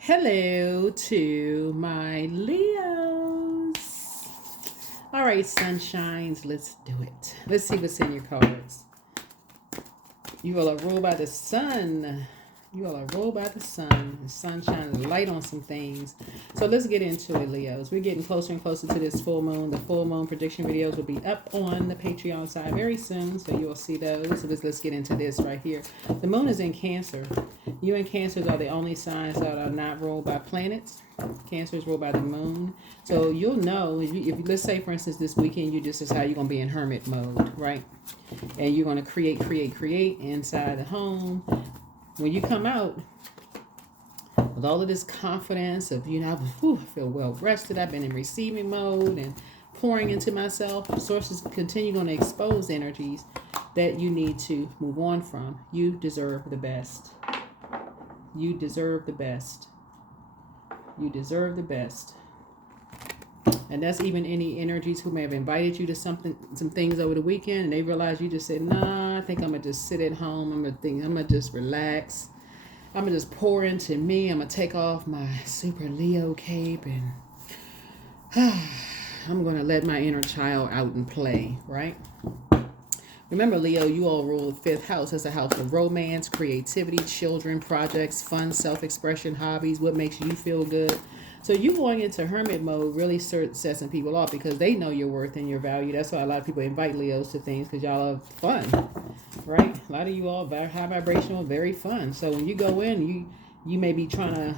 Hello to my Leos. All right, sunshines, let's do it. Let's see what's in your cards. You all are ruled by the sun. You all are ruled by the sun. The sun shines light on some things. So let's get into it, Leos. We're getting closer and closer to this full moon. The full moon prediction videos will be up on the Patreon side very soon, so you'll see those. So let's get into this right here. The moon is in Cancer. You and Cancers are the only signs that are not ruled by planets. Cancer is ruled by the moon. So you'll know, if let's say, for instance, this weekend you just decide you're going to be in hermit mode, right? And you're going to create inside the home. When you come out with all of this confidence of, I feel well rested, I've been in receiving mode and pouring into myself, sources continue going to expose energies that you need to move on from. You deserve the best. You deserve the best. You deserve the best. And that's even any energies who may have invited you to some things over the weekend, and they realize you just said, nah, I think I'm going to just sit at home. I'm going to just relax. I'm going to just pour into me. I'm going to take off my super Leo cape, and I'm going to let my inner child out and play, right? Remember, Leo, you all rule the fifth house. That's a house of romance, creativity, children, projects, fun, self-expression, hobbies, what makes you feel good. So you going into hermit mode really sets some people off because they know your worth and your value. That's why a lot of people invite Leos to things, because y'all are fun, right? A lot of you all very high vibrational, very fun. So when you go in, you may be trying to,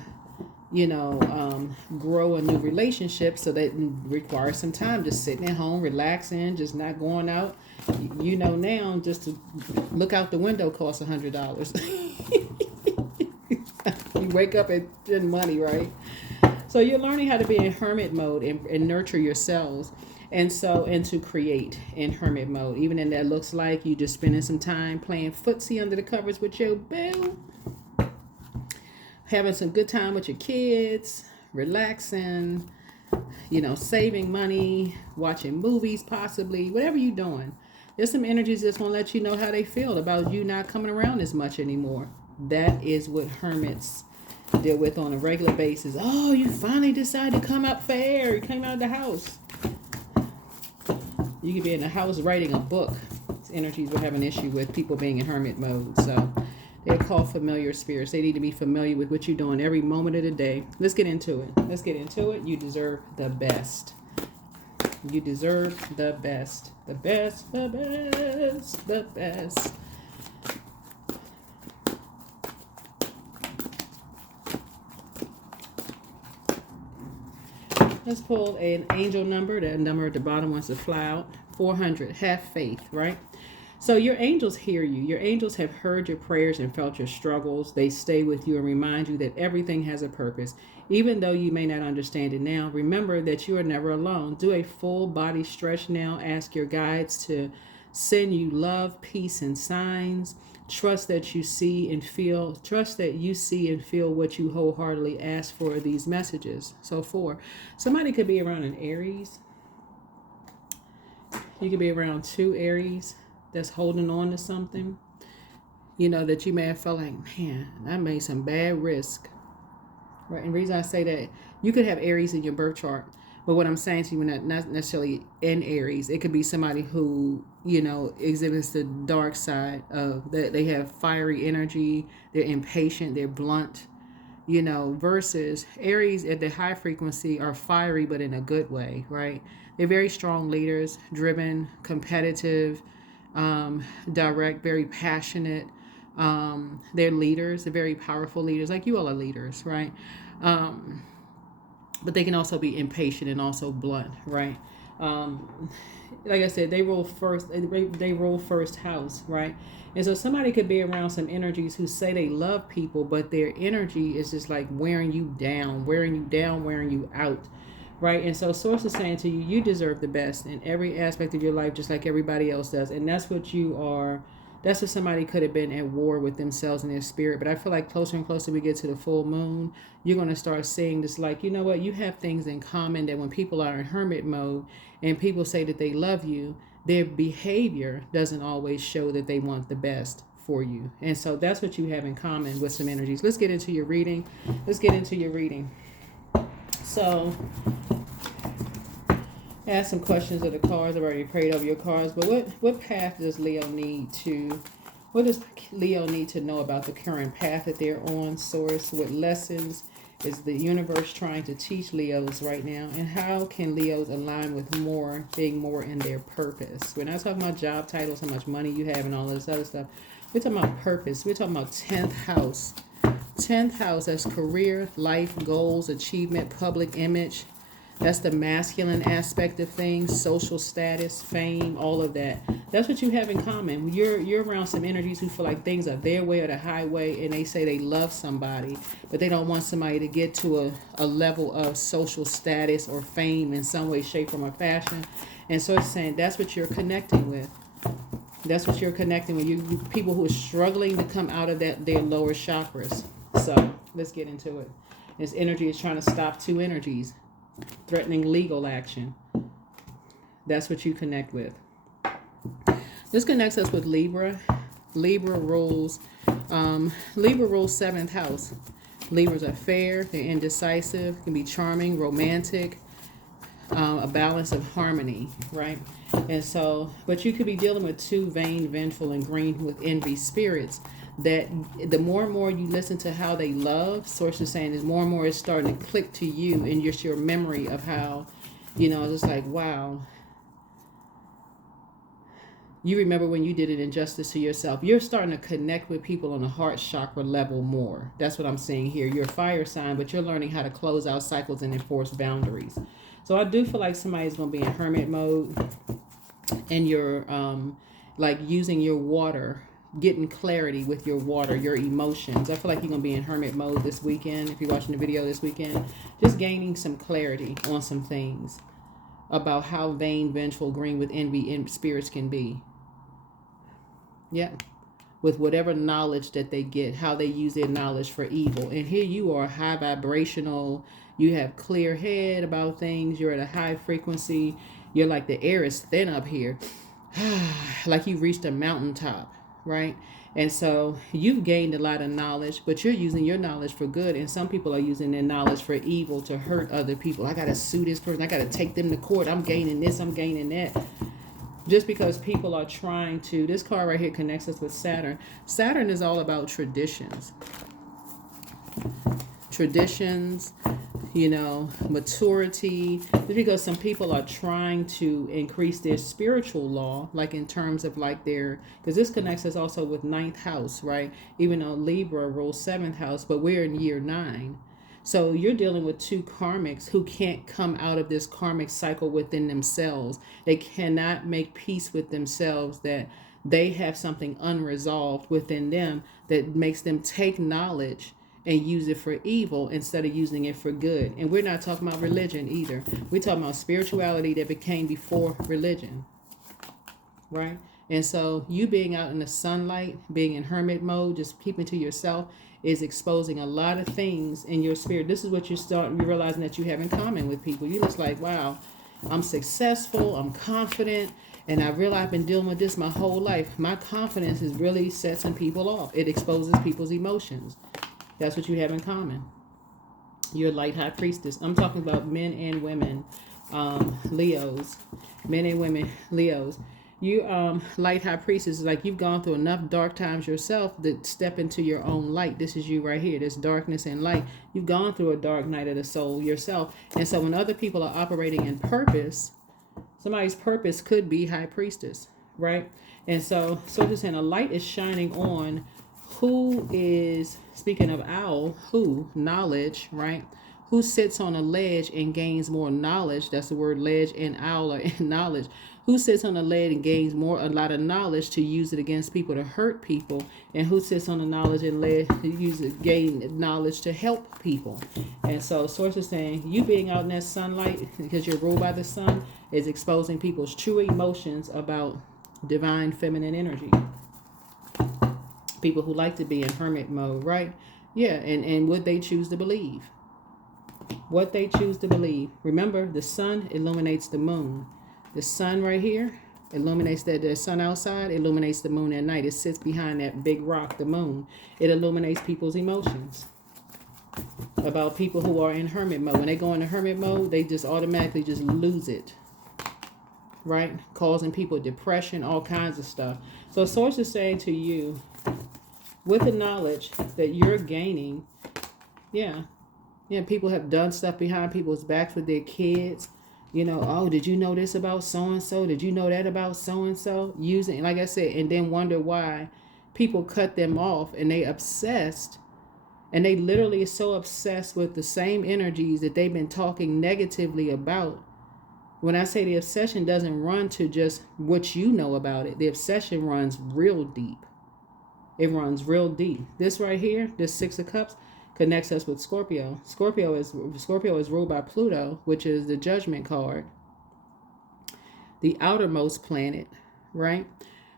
grow a new relationship, so that requires some time, just sitting at home, relaxing, just not going out. Now just to look out the window costs $100. You wake up and money, right? So you're learning how to be in hermit mode and nurture yourselves, and to create in hermit mode. Even in that looks like you just spending some time playing footsie under the covers with your boo, having some good time with your kids, relaxing, saving money, watching movies, possibly, whatever you're doing. There's some energies that's going to let you know how they feel about you not coming around as much anymore. That is what hermits deal with on a regular basis. Oh, you finally decided to come up fair. You came out of the house. You could be in the house writing a book. It's energies will have an issue with people being in hermit mode. So they're called familiar spirits. They need to be familiar with what you're doing every moment of the day. Let's get into it. You deserve the best. You deserve the best. The best, the best, the best. Let's pull an angel number. That number at the bottom wants to fly out. 400. Have faith, right? So your angels hear you. Your angels have heard your prayers and felt your struggles. They stay with you and remind you that everything has a purpose. Even though you may not understand it now, remember that you are never alone. Do a full body stretch now. Ask your guides to send you love, peace, and signs. Trust that you see and feel. Trust that you see and feel what you wholeheartedly ask for these messages. So 4. Somebody could be around an Aries. You could be around 2 Aries that's holding on to something, that you may have felt like, man, I made some bad risk, right? And the reason I say that, you could have Aries in your birth chart, but what I'm saying to you, not necessarily in Aries, it could be somebody who, exhibits the dark side of that. They have fiery energy, they're impatient, they're blunt, versus Aries at the high frequency are fiery, but in a good way, right? They're very strong leaders, driven, competitive, direct, very passionate. They're leaders. They're very powerful leaders, like you all are leaders, right? But they can also be impatient and also blunt, right? Like I said, they rule first. They rule first house, right? And so somebody could be around some energies who say they love people, but their energy is just like wearing you down, wearing you out. Right. And so source is saying to you, you deserve the best in every aspect of your life, just like everybody else does. And that's what you are. That's what somebody could have been at war with themselves and their spirit. But I feel like closer and closer we get to the full moon, you're going to start seeing this, like, you know what? You have things in common that when people are in hermit mode and people say that they love you, their behavior doesn't always show that they want the best for you. And so that's what you have in common with some energies. Let's get into your reading. So ask some questions of the cards. I've already prayed over your cards, but what path does Leo need to, what does Leo need to know about the current path that they're on, Source? What lessons is the universe trying to teach Leos right now? And how can Leos align with more, being more in their purpose? We're not talking about job titles, how much money you have and all this other stuff. We're talking about purpose. We're talking about 10th house. 10th house, that's career, life, goals, achievement, public image. That's the masculine aspect of things, social status, fame, all of that. That's what you have in common. You're around some energies who feel like things are their way or the highway, and they say they love somebody, but they don't want somebody to get to a level of social status or fame in some way, shape, form, or fashion. And so it's saying that's what you're connecting with. That's what you're connecting with. You people who are struggling to come out of that, their lower chakras. So let's get into it. This energy is trying to stop two energies. Threatening legal action. That's what you connect with. This connects us with Libra. Libra rules 7th house. Libras are fair, they're indecisive, can be charming, romantic, a balance of harmony, right? And so, but you could be dealing with two vain, vengeful, and green with envy spirits that the more and more you listen to how they love, Source is saying is more and more it's starting to click to you and just your memory of how, it's like, wow, you remember when you did an injustice to yourself. You're starting to connect with people on a heart chakra level more. That's what I'm saying here. You're a fire sign, but you're learning how to close out cycles and enforce boundaries. So I do feel like somebody's going to be in hermit mode, and you're like using your water, getting clarity with your water, your emotions. I feel like you're going to be in hermit mode this weekend. If you're watching the video this weekend, just gaining some clarity on some things about how vain, vengeful, green with envy and spirits can be. Yeah. With whatever knowledge that they get, how they use their knowledge for evil. And here you are, high vibrational. You have clear head about things. You're at a high frequency. You're like the air is thin up here. Like you reached a mountaintop, right? And so you've gained a lot of knowledge, but you're using your knowledge for good. And some people are using their knowledge for evil, to hurt other people. I got to sue this person. I got to take them to court. I'm gaining this. I'm gaining that. Just because people are trying to, this card right here connects us with Saturn. Saturn is all about traditions. Traditions, maturity. Just because some people are trying to increase their spiritual law, like in terms of like because this connects us also with 9th house, right? Even though Libra rules 7th house, but we're in year 9. So you're dealing with two karmics who can't come out of this karmic cycle within themselves. They cannot make peace with themselves that they have something unresolved within them that makes them take knowledge and use it for evil instead of using it for good. And we're not talking about religion either. We're talking about spirituality that became before religion, right? And so you being out in the sunlight, being in hermit mode, just keeping to yourself, is exposing a lot of things in your spirit. This is what you're realizing that you have in common with people. You're just like, wow, I'm successful, I'm confident, and I realize I've been dealing with this my whole life. My confidence is really setting people off. It exposes people's emotions. That's what you have in common. You're a light high priestess. I'm talking about men and women, Leos. Men and women, Leos. You light high priestess is like you've gone through enough dark times yourself to step into your own light. This is you right here. This darkness and light. You've gone through a dark night of the soul yourself. And so when other people are operating in purpose, somebody's purpose could be high priestess, right? And so just saying a light is shining on who is, speaking of owl, knowledge, right? Who sits on a ledge and gains more knowledge. That's the word ledge and owl are in knowledge. Who sits on a ledge and gains a lot of knowledge to use it against people, to hurt people, and who sits on the knowledge and gain knowledge to help people. And so Source is saying you being out in that sunlight, because you're ruled by the sun, is exposing people's true emotions about divine feminine energy. People who like to be in hermit mode, right? Yeah, and what they choose to believe. What they choose to believe. Remember, the sun illuminates the moon. The sun right here Illuminates the sun outside, illuminates the moon at night. It sits behind that big rock, the moon. It illuminates people's emotions. About people who are in hermit mode. When they go into hermit mode, they just automatically just lose it. Right? Causing people depression, all kinds of stuff. So Source is saying to you, with the knowledge that you're gaining, yeah, people have done stuff behind people's backs with their kids. You know, oh, did you know this about so-and-so? Did you know that about so-and-so? Using, like I said, and then wonder why people cut them off, and they obsessed. And they literally are so obsessed with the same energies that they've been talking negatively about. When I say the obsession doesn't run to just what you know about it, the obsession runs real deep. It runs real deep. This right here, this Six of Cups, connects us with Scorpio. Scorpio is ruled by Pluto, which is the Judgment card, the outermost planet, right?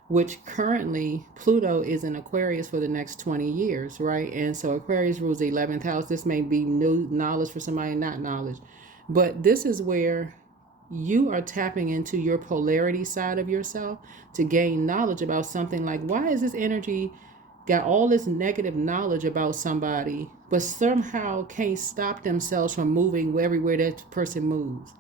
Which currently Pluto is in Aquarius for the next 20 years, right? And so Aquarius rules the 11th house. This may be new knowledge for somebody, not knowledge. But this is where you are tapping into your polarity side of yourself to gain knowledge about something like, why is this energy got all this negative knowledge about somebody, but somehow can't stop themselves from moving everywhere that person moves?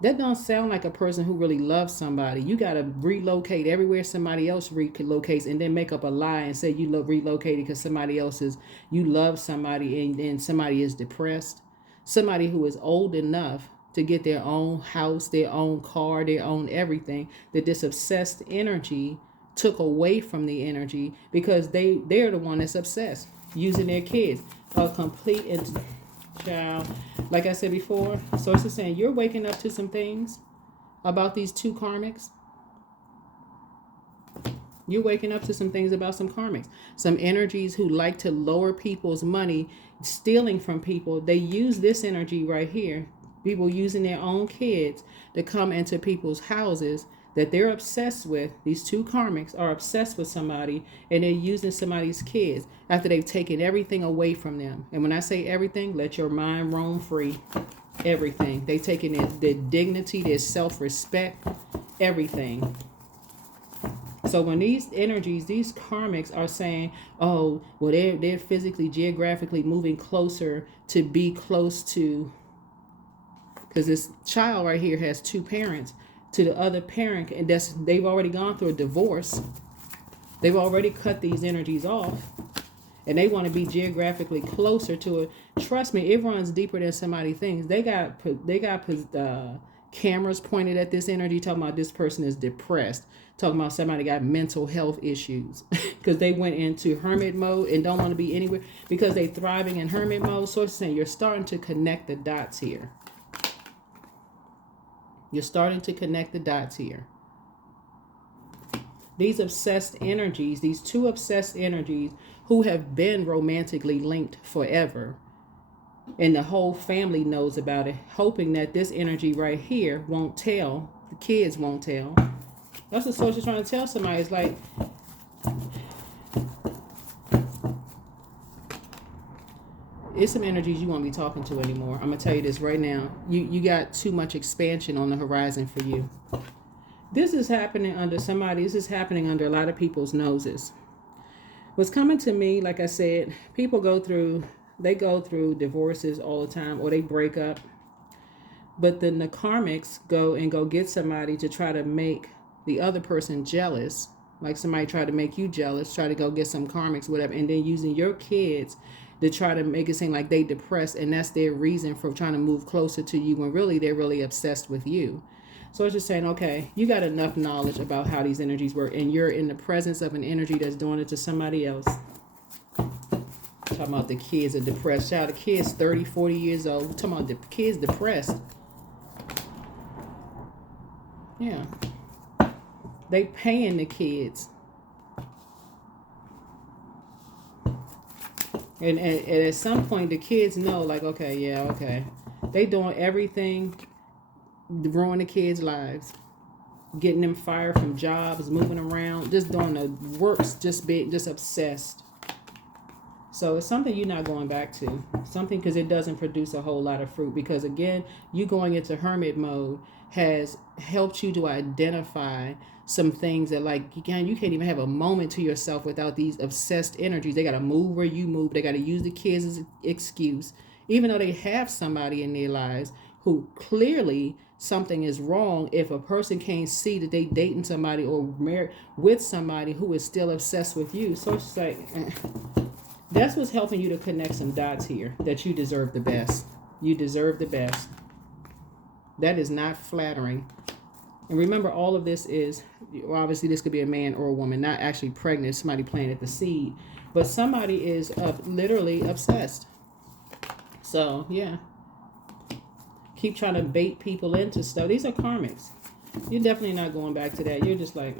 That don't sound like a person who really loves somebody. You got to relocate everywhere somebody else relocates, and then make up a lie and say you love relocated because somebody else is, you love somebody, and somebody is depressed. Somebody who is old enough to get their own house, their own car, their own everything, that this obsessed energy took away from the energy, because they're the one that's obsessed, using their kids. A complete child. Like I said before, Source is saying you're waking up to some things about these two karmics. You're waking up to some things about some karmics. Some energies who like to lower people's money, stealing from people. They use this energy right here. People using their own kids to come into people's houses that they're obsessed with. These two karmics are obsessed with somebody, and they're using somebody's kids after they've taken everything away from them. And when I say everything, let your mind roam free. Everything. They've taken their dignity, their self-respect, everything. So when these energies, these karmics are saying, oh, well, they're physically, geographically moving closer to be close to, because this child right here has two parents, to the other parent, and they've already gone through a divorce. They've already cut these energies off, and they want to be geographically closer to it. Trust me, it runs deeper than somebody thinks. They got cameras pointed at this energy, talking about this person is depressed, talking about somebody got mental health issues because they went into hermit mode and don't want to be anywhere because they thriving in hermit mode. So it's saying you're starting to connect the dots here. You're starting to connect the dots here. These obsessed energies, these two obsessed energies who have been romantically linked forever, and the whole family knows about it, hoping that this energy right here won't tell, the kids won't tell. That's what Source is trying to tell somebody. It's like, it's some energies you won't be talking to anymore. I'm going to tell you this right now. You got too much expansion on the horizon for you. This is happening under somebody. This is happening under a lot of people's noses. What's coming to me, like I said, people go through divorces all the time, or they break up. But then the karmics go get somebody to try to make the other person jealous. Like somebody tried to make you jealous, try to go get some karmics, whatever, and then using your kids to try to make it seem like they depressed, and that's their reason for trying to move closer to you when really they're really obsessed with you. So it's just saying, okay, you got enough knowledge about how these energies work, and you're in the presence of an energy that's doing it to somebody else. Talking about the kids are depressed. Child, the kid's 30, 40 years old. We're talking about the kids depressed. Yeah. They paying the kids. And at some point, the kids know, like, okay, yeah, okay. They doing everything to ruin the kids' lives. Getting them fired from jobs, moving around, just doing the works, just obsessed. So it's something you're not going back to. Something because it doesn't produce a whole lot of fruit. Because again, you going into hermit mode has helped you to identify some things that, like, again, you can't even have a moment to yourself without these obsessed energies. They got to move where you move. They got to use the kids as an excuse. Even though they have somebody in their lives who clearly something is wrong, if a person can't see that they dating somebody or married with somebody who is still obsessed with you. So it's like, that's what's helping you to connect some dots here, that you deserve the best. You deserve the best. That is not flattering. And remember, all of this is, obviously this could be a man or a woman, not actually pregnant, somebody planted the seed, but somebody is literally obsessed. So, yeah. Keep trying to bait people into stuff. These are karmics. You're definitely not going back to that. You're just like,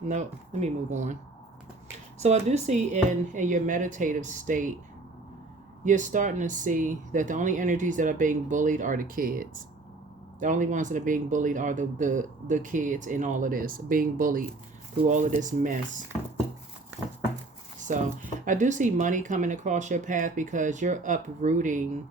no, let me move on. So I do see in your meditative state, you're starting to see that the only energies that are being bullied are the kids. The only ones that are being bullied are the kids in all of this, being bullied through all of this mess. So I do see money coming across your path because you're uprooting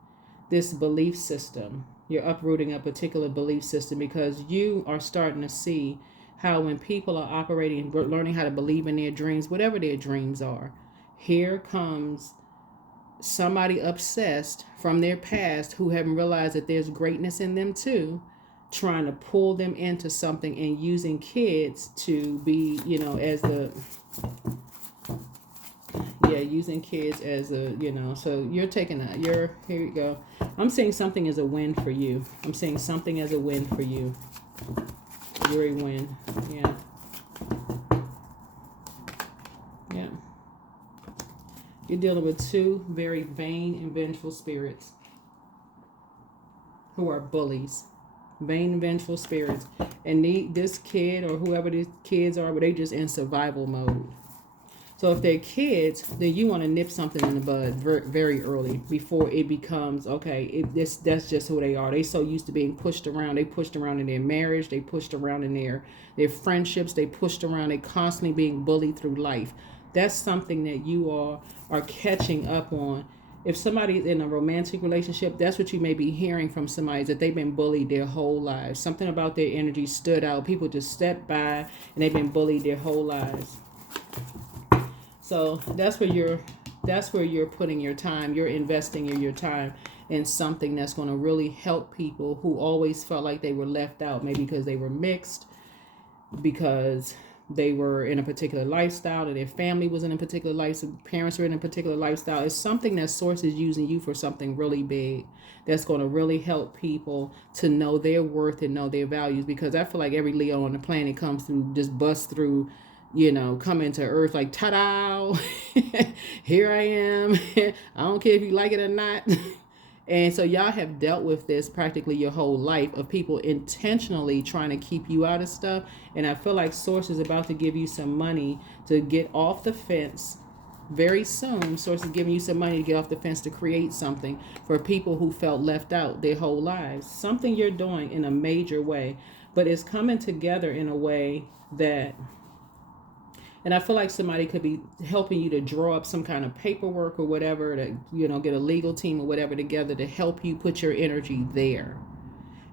this belief system. You're uprooting a particular belief system because you are starting to see how when people are operating and learning how to believe in their dreams, whatever their dreams are, here comes somebody obsessed from their past who haven't realized that there's greatness in them too, trying to pull them into something and using kids to be, as the... Yeah, using kids as a, so you're taking that. Here you go. I'm saying something as a win for you. I'm saying something as a win for you. You're a win. Yeah. Yeah. You're dealing with two very vain and vengeful spirits who are bullies. Vain and vengeful spirits. And this kid or whoever these kids are, but they just in survival mode. So if they're kids, then you want to nip something in the bud very, very early before it becomes, okay, that's just who they are. They so used to being pushed around. They pushed around in their marriage. They pushed around in their friendships. They pushed around. They constantly being bullied through life. That's something that you are catching up on. If somebody's in a romantic relationship, that's what you may be hearing from somebody, is that they've been bullied their whole lives. Something about their energy stood out. People just stepped by and they've been bullied their whole lives. So that's where you're putting your time. You're investing your time in something that's going to really help people who always felt like they were left out, maybe because they were mixed, because they were in a particular lifestyle, or their family was in a particular lifestyle, parents were in a particular lifestyle. It's something that Source is using you for something really big that's going to really help people to know their worth and know their values, because I feel like every Leo on the planet comes through, just busts through, come into Earth like, ta-da, here I am. I don't care if you like it or not. And so y'all have dealt with this practically your whole life, of people intentionally trying to keep you out of stuff. And I feel like Source is about to give you some money to get off the fence very soon. Source is giving you some money to get off the fence to create something for people who felt left out their whole lives. Something you're doing in a major way, but it's coming together in a way that... And I feel like somebody could be helping you to draw up some kind of paperwork or whatever, to, get a legal team or whatever together to help you put your energy there.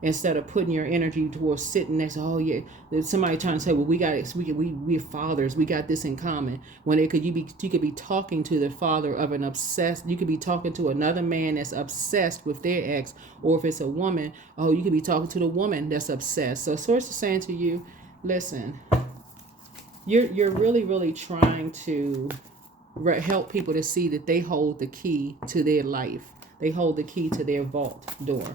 Instead of putting your energy towards sitting next to, oh yeah, there's somebody trying to say, well, we're fathers, we got this in common. When you could be talking to the father of an obsessed, you could be talking to another man that's obsessed with their ex, or if it's a woman, oh, you could be talking to the woman that's obsessed. So Source is saying to you, listen, You're really, really trying to help people to see that they hold the key to their life. They hold the key to their vault door.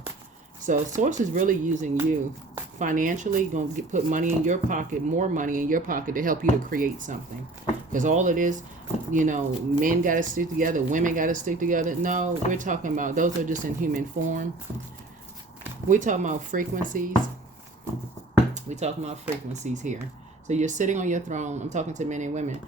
So Source is really using you financially, going to put money in your pocket, more money in your pocket to help you to create something. Because all it is, men got to stick together, women got to stick together. No, we're talking about, those are just in human form. We're talking about frequencies. We're talking about frequencies here. So you're sitting on your throne. I'm talking to men and women.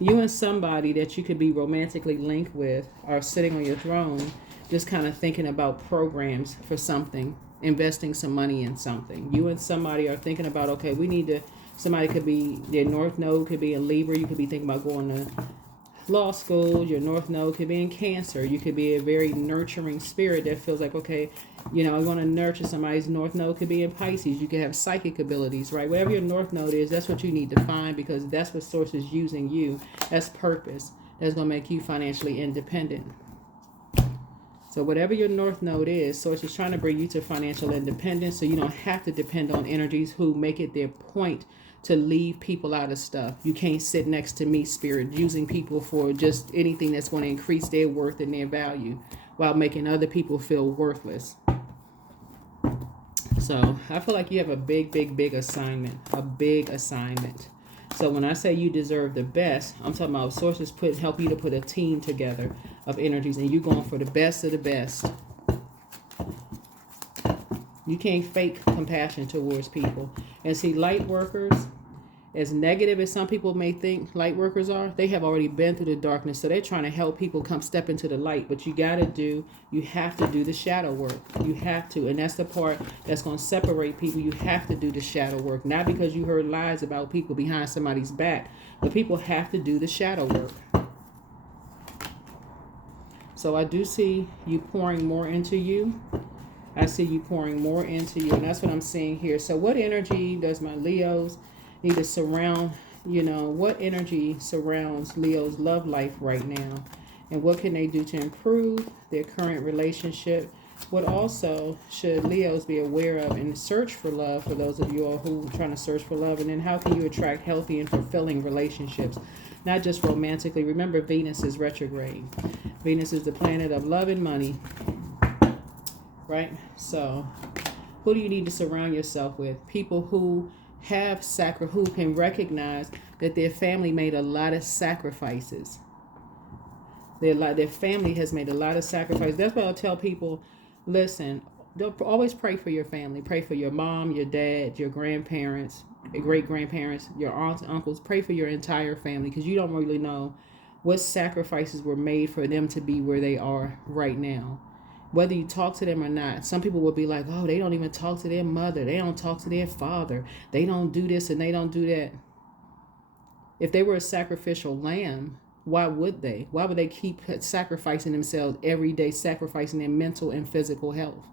You and somebody that you could be romantically linked with are sitting on your throne, just kind of thinking about programs for something, investing some money in something. You and somebody are thinking about, okay, somebody could be, their North Node could be in Libra. You could be thinking about going to law school. Your North Node could be in Cancer. You could be a very nurturing spirit that feels like, okay, you know, I want to nurture somebody's North Node could be in Pisces. You could have psychic abilities, right? Whatever your North Node is, that's what you need to find, because that's what source is using you. That's purpose. That's going to make you financially independent. So whatever your North Node is, source is trying to bring you to financial independence, so you don't have to depend on energies who make it their point to leave people out of stuff. You can't sit next to me, spirit, using people for just anything that's going to increase their worth and their value while making other people feel worthless. So I feel like you have a big assignment, a big assignment. So when I say you deserve the best, I'm talking about sources help you to put a team together of energies, and you're going for the best of the best. You can't fake compassion towards people. And see, light workers, as negative as some people may think light workers are, they have already been through the darkness. So they're trying to help people come step into the light. But you have to do the shadow work. You have to. And that's the part that's going to separate people. You have to do the shadow work. Not because you heard lies about people behind somebody's back, but people have to do the shadow work. So I do see you pouring more into you. I see you pouring more into you. And that's what I'm seeing here. So what energy does my Leos need to surround, what energy surrounds Leo's love life right now? And what can they do to improve their current relationship? What also should Leos be aware of in search for love, for those of you all who are trying to search for love? And then how can you attract healthy and fulfilling relationships? Not just romantically. Remember, Venus is retrograde. Venus is the planet of love and money. Right? So who do you need to surround yourself with? People who who can recognize that their family made a lot of sacrifices. Their family has made a lot of sacrifices. That's why I'll tell people, listen, always pray for your family. Pray for your mom, your dad, your grandparents, your great-grandparents, your aunts, uncles. Pray for your entire family, because you don't really know what sacrifices were made for them to be where they are right now. Whether you talk to them or not, some people will be like, oh, they don't even talk to their mother. They don't talk to their father. They don't do this and they don't do that. If they were a sacrificial lamb, why would they? Why would they keep sacrificing themselves every day, sacrificing their mental and physical health?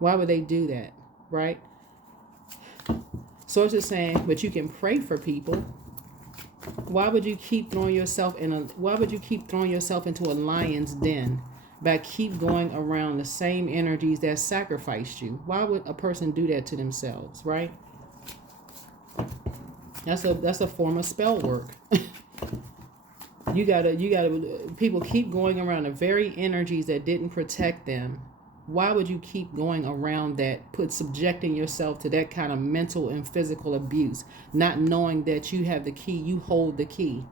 Why would they do that, right? So it's just saying, but you can pray for people. Why would you keep throwing yourself into a lion's den? By keep going around the same energies that sacrificed you? Why would a person do that to themselves, right? That's a form of spell work. you gotta people keep going around the very energies that didn't protect them. Why would you keep going around that, subjecting yourself to that kind of mental and physical abuse, not knowing that you have the key, you hold the key?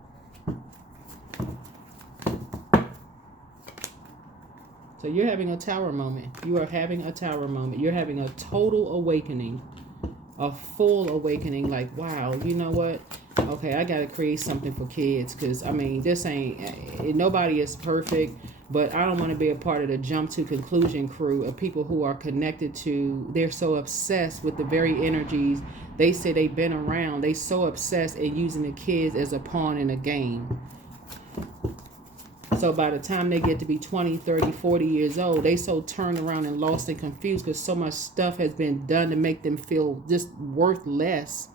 So you're having a tower moment. You are having a tower moment. You're having a total awakening, a full awakening. Like, wow, you know what? Okay, I got to create something for kids, because, I mean, nobody is perfect, but I don't want to be a part of the jump to conclusion crew of people who are connected to, they're so obsessed with the very energies they say they've been around. They so obsessed at using the kids as a pawn in a game. So by the time they get to be 20, 30, 40 years old, they so turned around and lost and confused, because so much stuff has been done to make them feel just worth less.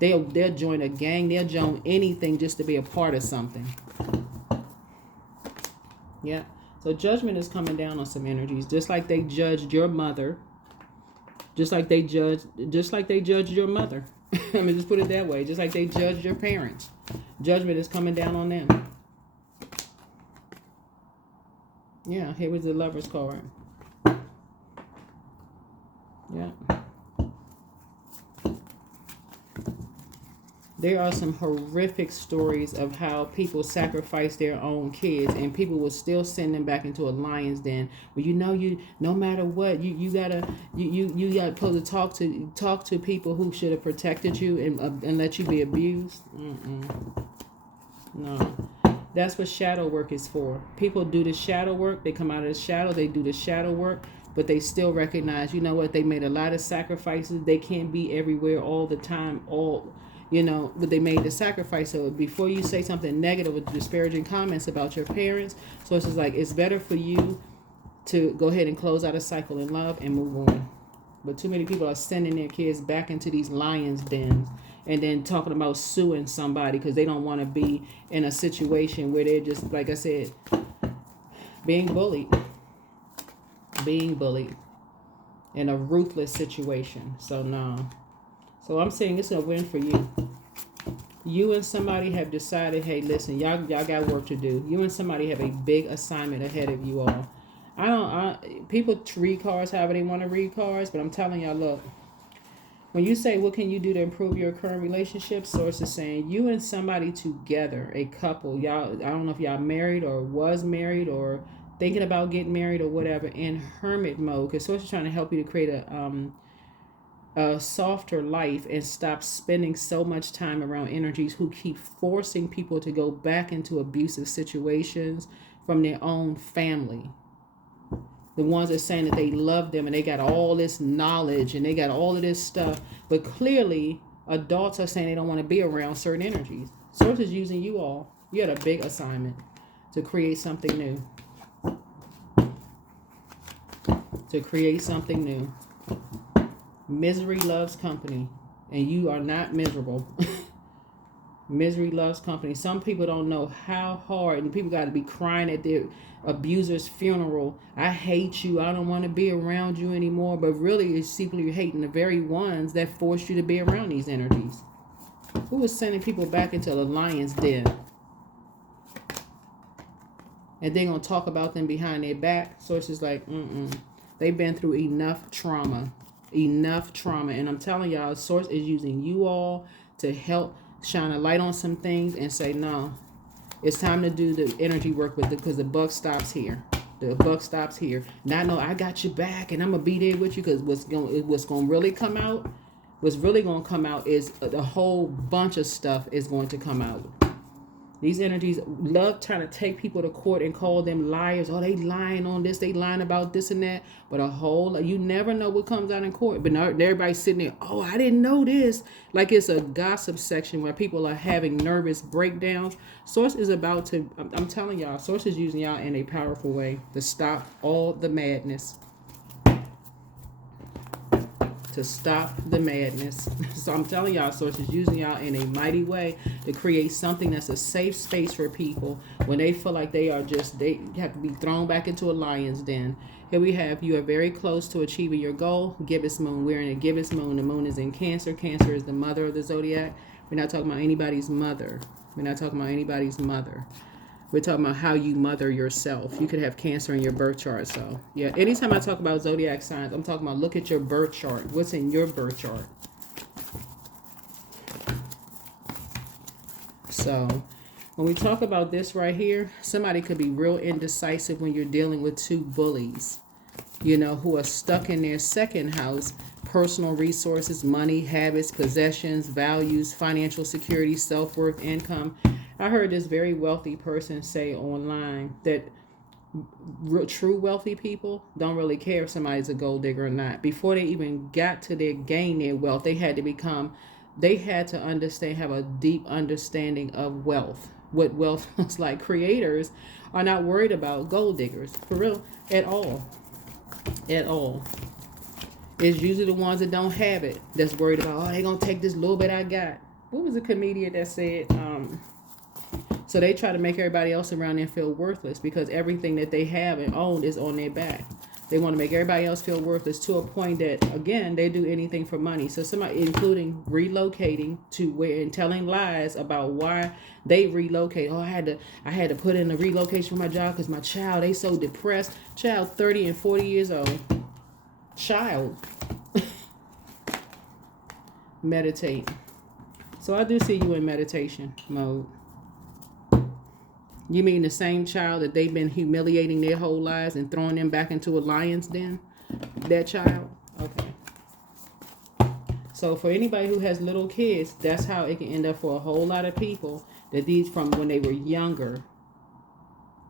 They'll join a gang. They'll join anything just to be a part of something. Yeah. So judgment is coming down on some energies, just like they judged your mother. Just like they judged your mother. I mean, just put it that way. Just like they judged your parents. Judgment is coming down on them. Yeah, here was the Lover's card. Yeah. There are some horrific stories of how people sacrifice their own kids, and people will still send them back into a lion's den. But no matter what, you gotta supposed to talk to people who should have protected you and let you be abused. No. That's what shadow work is for. People do the shadow work. They come out of the shadow. They do the shadow work. But they still recognize, you know what? They made a lot of sacrifices. They can't be everywhere all the time. you know, but they made the sacrifice. So before you say something negative or disparaging comments about your parents, so it's just like, it's better for you to go ahead and close out a cycle in love and move on. But too many people are sending their kids back into these lions' dens and then talking about suing somebody because they don't want to be in a situation where they're just, like I said, being bullied in a ruthless situation. So no. So I'm saying it's a win for you. You and somebody have decided, hey, listen, y'all got work to do. You and somebody have a big assignment ahead of you all. People read cards however they want to read cards, but I'm telling y'all, look, when you say what can you do to improve your current relationship, source is saying you and somebody together, a couple, y'all, I don't know if y'all married or was married or thinking about getting married or whatever, in hermit mode, because source is trying to help you to create a softer life and stop spending so much time around energies who keep forcing people to go back into abusive situations from their own family. The ones that are saying that they love them and they got all this knowledge and they got all of this stuff, but clearly adults are saying they don't want to be around certain energies. Source is using you all. You had a big assignment to create something new. To create something new. Misery loves company, and you are not miserable. Misery loves company. Some people don't know how hard, and people got to be crying at their abuser's funeral. I hate you. I don't want to be around you anymore. But really, it's secretly hating the very ones that forced you to be around these energies. Who is sending people back into the lion's den? And they're going to talk about them behind their back. So it's just like, they've been through enough trauma. Enough trauma. And I'm telling y'all, source is using you all to help shine a light on some things and say, no, it's time to do the energy work with it, because the buck stops here. The buck stops here. Now, no, I got you back and I'm going to be there with you, because what's going to really come out, what's really going to come out is a whole bunch of stuff is going to come out. These energies love trying to take people to court and call them liars. Oh, they lying on this. They lying about this and that. But you never know what comes out in court. But everybody's sitting there, oh, I didn't know this. Like it's a gossip section where people are having nervous breakdowns. Source is about to, I'm telling y'all, Source is using y'all in a powerful way to stop all the madness. To stop the madness. So I'm telling y'all, Source is using y'all in a mighty way to create something that's a safe space for people when they feel like they have to be thrown back into a lion's den. Here we have, you are very close to achieving your goal. Gibbous moon. We're in a gibbous moon. The moon is in Cancer. Cancer is the mother of the zodiac. We're not talking about anybody's mother. We're not talking about anybody's mother. We're talking about how you mother yourself. You could have Cancer in your birth chart. So, yeah, anytime I talk about zodiac signs, I'm talking about look at your birth chart. What's in your birth chart? So, when we talk about this right here, somebody could be real indecisive when you're dealing with two bullies, who are stuck in their second house. Personal resources, money, habits, possessions, values, financial security, self-worth, income. I heard this very wealthy person say online that true wealthy people don't really care if somebody's a gold digger or not. Before they even got to gain their wealth, they had to understand, have a deep understanding of wealth. What wealth looks like. Creators are not worried about gold diggers, for real, at all. At all. It's usually the ones that don't have it that's worried about, oh, they gonna take this little bit I got. What was a comedian that said, so they try to make everybody else around them feel worthless because everything that they have and own is on their back. They want to make everybody else feel worthless to a point that, again, they do anything for money. So somebody, including relocating to where and telling lies about why they relocate. Oh, I had to put in a relocation for my job because my child, they so depressed. Child 30 and 40 years old. Child. Meditate. So I do see you in meditation mode. You mean the same child that they've been humiliating their whole lives and throwing them back into a lion's den? That child? Okay. So for anybody who has little kids, that's how it can end up for a whole lot of people, that these from when they were younger.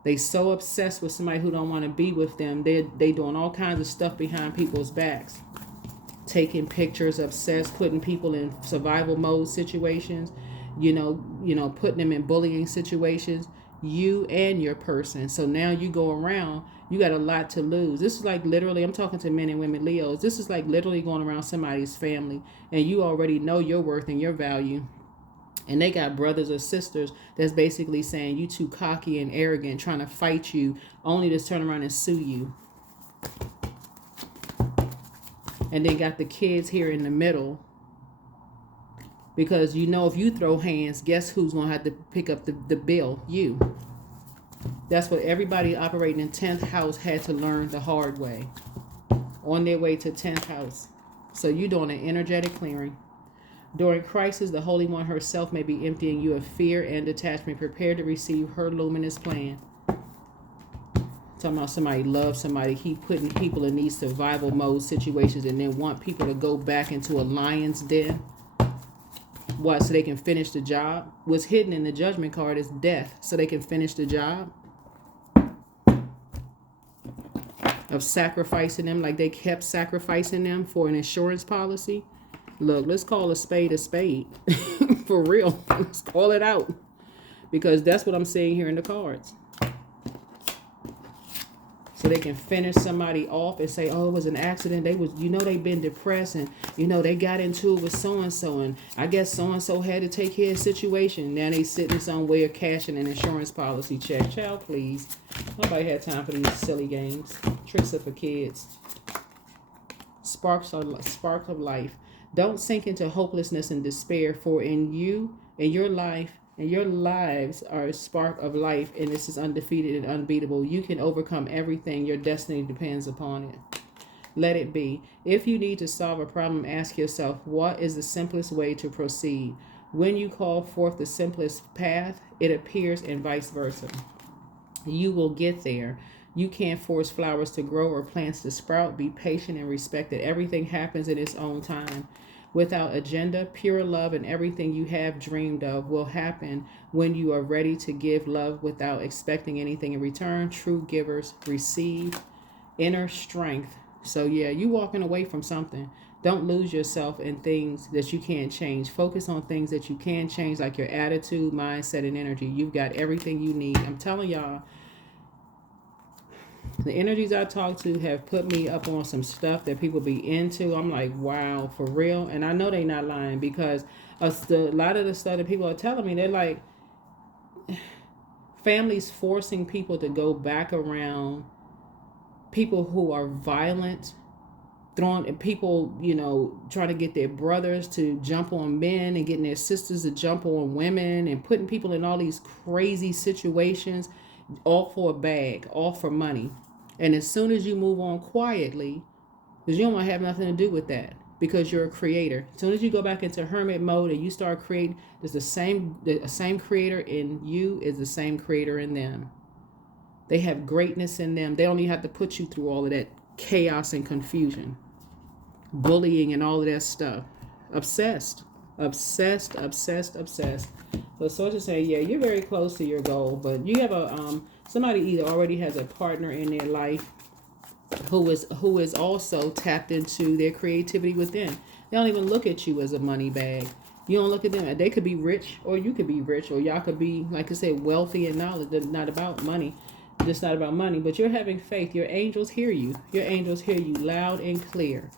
They so obsessed with somebody who don't want to be with them. They doing all kinds of stuff behind people's backs taking pictures, obsessed, putting people in survival mode situations, putting them in bullying situations, you and your person. So now you go around, you got a lot to lose. This is like literally, I'm talking to men and women Leos. This is like literally going around somebody's family, and you already know your worth and your value. And they got brothers or sisters that's basically saying you too cocky and arrogant, trying to fight you, only to turn around and sue you. And then got the kids here in the middle. Because if you throw hands, guess who's going to have to pick up the bill? You. That's what everybody operating in 10th house had to learn the hard way. On their way to 10th house. So you're doing an energetic clearing. During crisis, the Holy One herself may be emptying you of fear and detachment. Prepare to receive her luminous plan. Talking about somebody loves somebody, keep putting people in these survival mode situations and then want people to go back into a lion's den. What? So they can finish the job? What's hidden in the judgment card is death, so they can finish the job. Of sacrificing them like they kept sacrificing them for an insurance policy. Look, let's call a spade. For real. Let's call it out. Because that's what I'm seeing here in the cards. So they can finish somebody off and say, oh, it was an accident. They've been depressed and, they got into it with so-and-so. And I guess so-and-so had to take care of the situation. Now they sitting somewhere cashing an insurance policy check. Child, please. Nobody had time for these silly games. Tricks are for kids. Sparks of life. Don't sink into hopelessness and despair, for in you, in your life, and your lives are a spark of life, and this is undefeated and unbeatable. You can overcome everything. Your destiny depends upon it. Let it be. If you need to solve a problem, ask yourself, what is the simplest way to proceed? When you call forth the simplest path, it appears, and vice versa. You will get there. You can't force flowers to grow or plants to sprout. Be patient and respect that everything happens in its own time. Without agenda, pure love and everything you have dreamed of will happen when you are ready to give love without expecting anything in return. True givers receive inner strength. So yeah, you walking away from something. Don't lose yourself in things that you can't change. Focus on things that you can change, like your attitude, mindset, and energy. You've got everything you need. I'm telling y'all, the energies I talk to have put me up on some stuff that people be into. I'm like, wow, for real? And I know they not lying, because a lot of the stuff that people are telling me, they're like, families forcing people to go back around people who are violent, throwing people, trying to get their brothers to jump on men and getting their sisters to jump on women and putting people in all these crazy situations, all for a bag, all for money. And as soon as you move on quietly, because you don't want to have nothing to do with that, because you're a creator. As soon as you go back into hermit mode and you start creating, there's the same creator in you is the same creator in them. They have greatness in them. They don't even have to put you through all of that chaos and confusion, bullying and all of that stuff. Obsessed. So Source is saying, yeah, you're very close to your goal, but you have somebody either already has a partner in their life who is also tapped into their creativity within. They don't even look at you as a money bag. You don't look at them. They could be rich, or you could be rich, or y'all could be, like I said, wealthy and knowledge. It's not about money. It's not about money, but you're having faith. Your angels hear you. Your angels hear you loud and clear.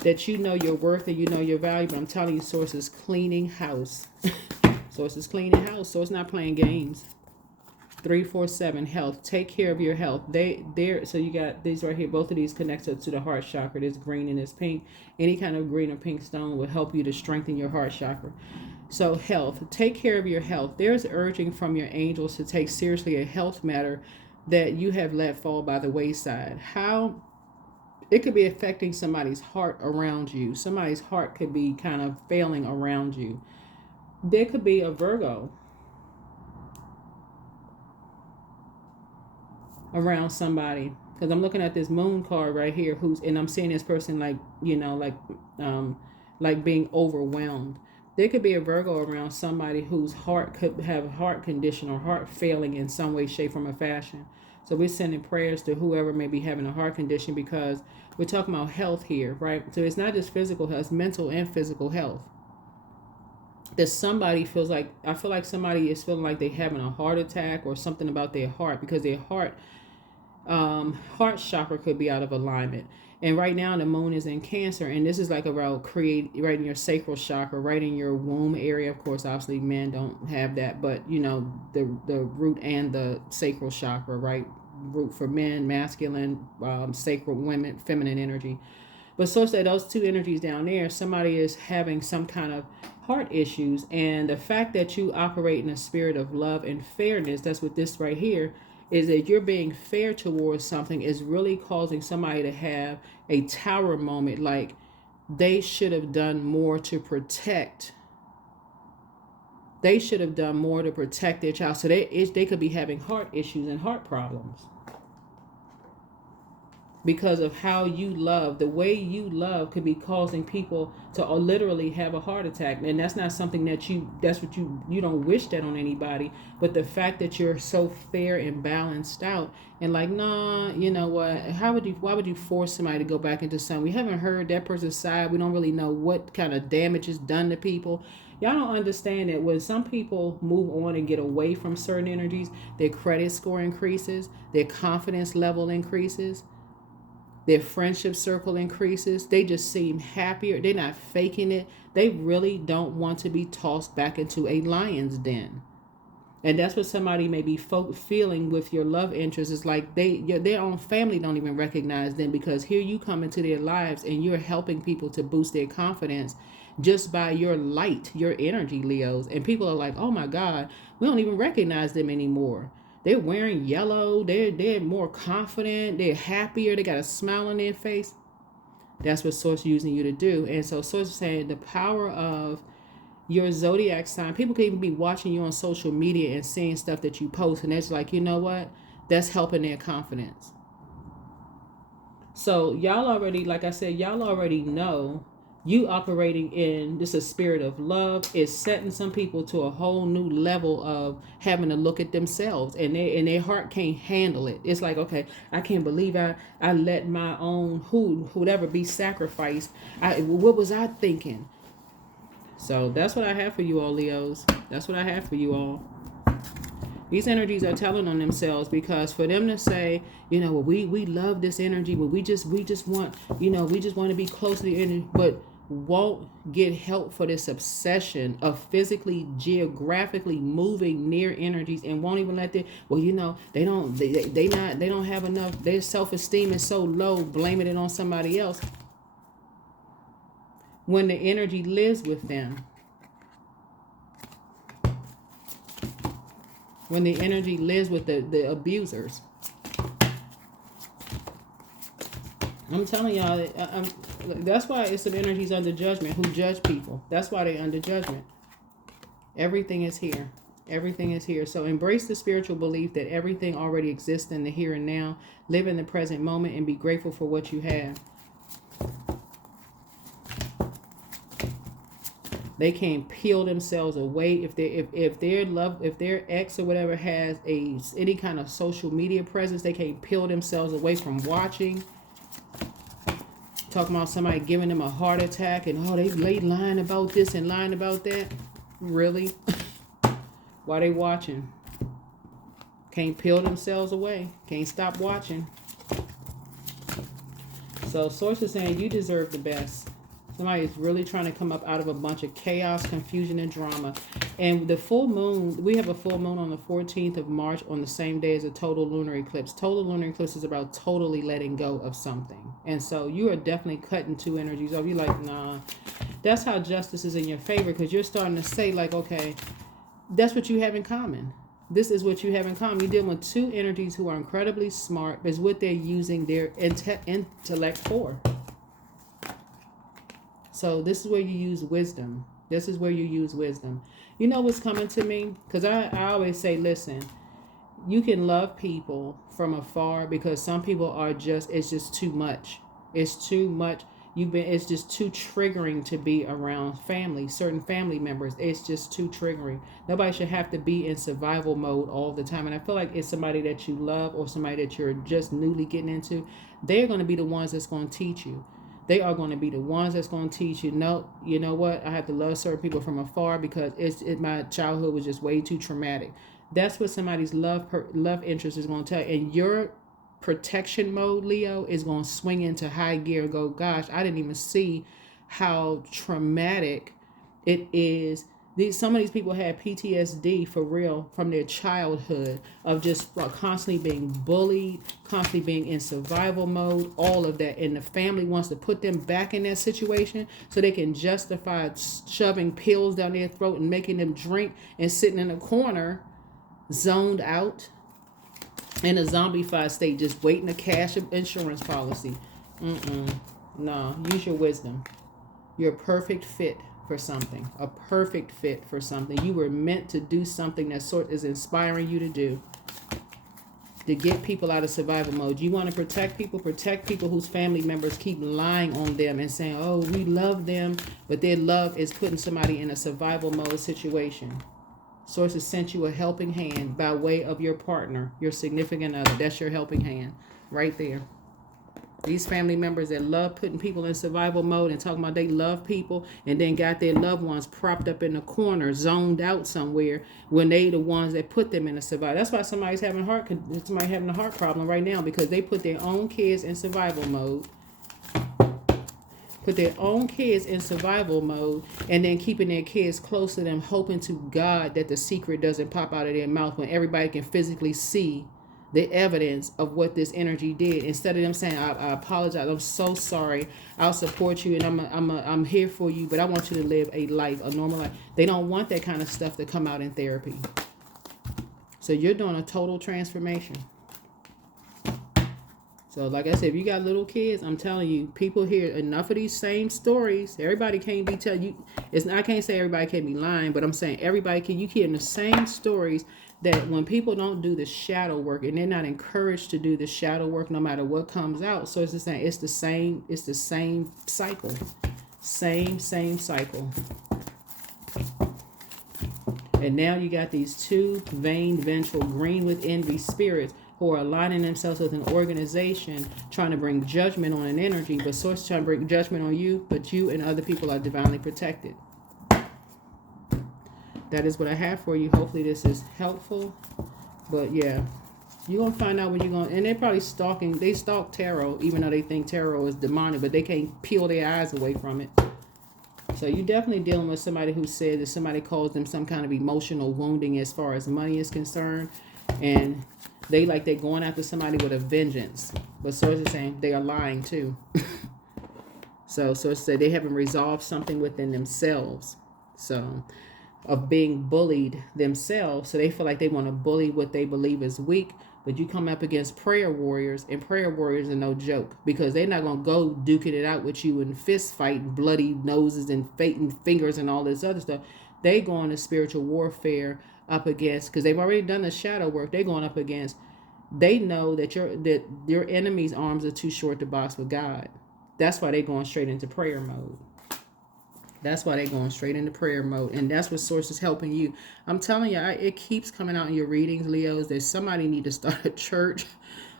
That you know your worth and you know your value. But I'm telling you, Source is cleaning house. Source is cleaning house. Source not playing games. 347, health. Take care of your health. So you got these right here. Both of these connected to the heart chakra. This green and this pink. Any kind of green or pink stone will help you to strengthen your heart chakra. So health. Take care of your health. There's urging from your angels to take seriously a health matter that you have let fall by the wayside. How? It could be affecting somebody's heart around you. Somebody's heart could be kind of failing around you. There could be a Virgo around somebody, because I'm looking at this moon card right here, and I'm seeing this person like being overwhelmed. There could be a Virgo around somebody whose heart could have a heart condition or heart failing in some way, shape, form, or fashion. So we're sending prayers to whoever may be having a heart condition, because we're talking about health here, right? So it's not just physical health, it's mental and physical health. That somebody feels like, I feel like somebody is feeling like they're having a heart attack or something about their heart, because their heart chakra could be out of alignment. And right now the moon is in Cancer, and this is like about create right in your sacral chakra, right in your womb area. Of course, obviously men don't have that, but you know, the root and the sacral chakra, right? Root for men, masculine, sacral women, feminine energy. But so say those two energies down there, somebody is having some kind of heart issues, and the fact that you operate in a spirit of love and fairness, that's what this right here is, that you're being fair towards something, is really causing somebody to have a tower moment, like they should have done more to protect. They should have done more to protect their child. So they could be having heart issues and heart problems because of how you love. The way you love could be causing people to literally have a heart attack. And that's not something that you don't wish that on anybody. But the fact that you're so fair and balanced out and like, nah, you know what, why would you force somebody to go back into something? We haven't heard that person's side. We don't really know what kind of damage is done to people. Y'all don't understand that when some people move on and get away from certain energies, their credit score increases, their confidence level increases, their friendship circle increases. They just seem happier. They're not faking it. They really don't want to be tossed back into a lion's den. And that's what somebody may be feeling with your love interest. Is like their own family don't even recognize them, because here you come into their lives and you're helping people to boost their confidence just by your light, your energy, Leos. And people are like, oh my God, we don't even recognize them anymore. They're wearing yellow. They're more confident. They're happier. They got a smile on their face. That's what Source is using you to do. And so Source is saying the power of your zodiac sign. People can even be watching you on social media and seeing stuff that you post, and it's like, you know what? That's helping their confidence. So y'all already, like I said, y'all already know you operating in this a spirit of love is setting some people to a whole new level of having to look at themselves, and their heart can't handle it. It's like, okay, I can't believe I let my own whoever be sacrificed. What was I thinking? So that's what I have for you all, Leos. That's what I have for you all. These energies are telling on themselves, because for them to say, you know, well, we love this energy, but we just want, you know, we just want to be close to the energy, but won't get help for this obsession of physically, geographically moving near energies, and won't even let well, you know, they don't have enough, their self-esteem is so low, blaming it on somebody else, when the energy lives with them. When the energy lives with the abusers. I'm telling y'all, that's why it's some energies under judgment who judge people. That's why they're under judgment. Everything is here. Everything is here. So embrace the spiritual belief that everything already exists in the here and now. Live in the present moment and be grateful for what you have. They can't peel themselves away if their ex or whatever has any kind of social media presence. They can't peel themselves away from watching. Talking about somebody giving them a heart attack and they lying about this and lying about that. Really? Why they watching? Can't peel themselves away. Can't stop watching. So Source is saying you deserve the best. Somebody is really trying to come up out of a bunch of chaos, confusion, and drama. And the full moon, we have a full moon on the 14th of March on the same day as a total lunar eclipse. Total lunar eclipse is about totally letting go of something. And so you are definitely cutting two energies off. You're like, nah. That's how justice is in your favor, because you're starting to say, like, okay, that's what you have in common. This is what you have in common. You're dealing with two energies who are incredibly smart, is what they're using their intellect for. So this is where you use wisdom. This is where you use wisdom. You know what's coming to me? Because I always say, listen, you can love people from afar, because some people are it's just too much. It's too much. it's just too triggering to be around family, certain family members. It's just too triggering. Nobody should have to be in survival mode all the time. And I feel like it's somebody that you love or somebody that you're just newly getting into. They're going to be the ones that's going to teach you. They are going to be the ones that's going to teach you. No, you know what? I have to love certain people from afar because my childhood was just way too traumatic. That's what somebody's love interest is going to tell you. And your protection mode, Leo, is going to swing into high gear and go, gosh, I didn't even see how traumatic it is. Some of these people had PTSD for real from their childhood of just constantly being bullied, constantly being in survival mode, all of that. And the family wants to put them back in that situation so they can justify shoving pills down their throat and making them drink and sitting in a corner, zoned out, in a zombified state, just waiting to cash an insurance policy. No, use your wisdom. You're a perfect fit for something. A perfect fit for something. You were meant to do something that is inspiring you to do. To get people out of survival mode. You want to protect people whose family members keep lying on them and saying, oh, we love them, but their love is putting somebody in a survival mode situation. Source has sent you a helping hand by way of your partner, your significant other. That's your helping hand right there. These family members that love putting people in survival mode and talking about they love people and then got their loved ones propped up in a corner, zoned out somewhere when they the ones that put them in a survival. That's why somebody's having a heart problem right now because they put their own kids in survival mode. Put their own kids in survival mode and then keeping their kids close to them, hoping to God that the secret doesn't pop out of their mouth when everybody can physically see the evidence of what this energy did. Instead of them saying, I apologize, I'm so sorry, I'll support you and I'm here for you, but I want you to live a normal life. They don't want that kind of stuff to come out in therapy. So you're doing a total transformation. So like I said, if you got little kids, I'm telling you, people hear enough of these same stories. Everybody can't be telling you. I can't say everybody can be lying, but I'm saying you hear the same stories that when people don't do the shadow work and they're not encouraged to do the shadow work no matter what comes out. So it's the same cycle. Same cycle. And now you got these two vain, vengeful, green with envy spirits who are aligning themselves with an organization trying to bring judgment on an energy, but source trying to bring judgment on you, but you and other people are divinely protected. That is what I have for you. Hopefully this is helpful. But yeah, you're going to find out when you're going, and they're probably they stalk tarot, even though they think tarot is demonic, but they can't peel their eyes away from it. So you're definitely dealing with somebody who said that somebody caused them some kind of emotional wounding as far as money is concerned. And they're going after somebody with a vengeance. But source is saying they are lying too. So source said they haven't resolved something within themselves. So of being bullied themselves. So they feel like they want to bully what they believe is weak. But you come up against prayer warriors, and prayer warriors are no joke because they're not going to go duking it out with you in fist fight, bloody noses and fingers and all this other stuff. They go into spiritual warfare up against, because they've already done the shadow work. They're going up against, they know that your enemy's arms are too short to box with God. That's why they're going straight into prayer mode. And that's what source is helping you. I'm telling you, it keeps coming out in your readings, Leos, that somebody need to start a church,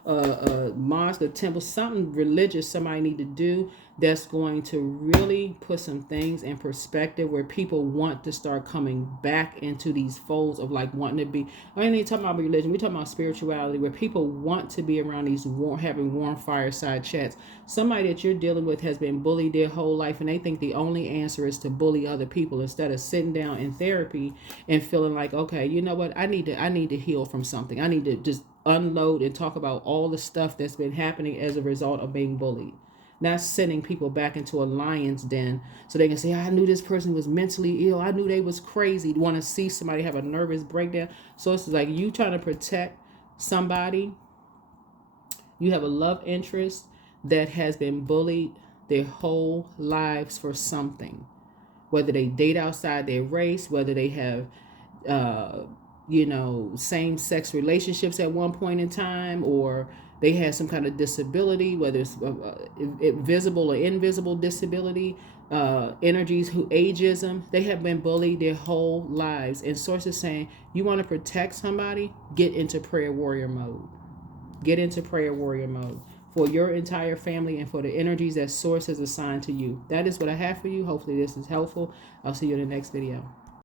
a mosque, a temple, something religious somebody need to do that's going to really put some things in perspective where people want to start coming back into these folds of wanting to be. I ain't talking about religion. We're talking about spirituality where people want to be around these having warm fireside chats. Somebody that you're dealing with has been bullied their whole life and they think the only answer is to bully other people instead of sitting down in therapy and feeling like, okay, you know what? I need to heal from something. I need to just unload and talk about all the stuff that's been happening as a result of being bullied. Not sending people back into a lion's den so they can say, I knew this person was mentally ill. I knew they was crazy. Want to see somebody have a nervous breakdown. So it's like you trying to protect somebody. You have a love interest that has been bullied their whole lives for something. Whether they date outside their race, whether they have, same-sex relationships at one point in time, or They had some kind of disability, whether it's visible or invisible disability, energies, ageism. They have been bullied their whole lives. And sources saying, you want to protect somebody, get into prayer warrior mode. Get into prayer warrior mode for your entire family and for the energies that source has assigned to you. That is what I have for you. Hopefully this is helpful. I'll see you in the next video.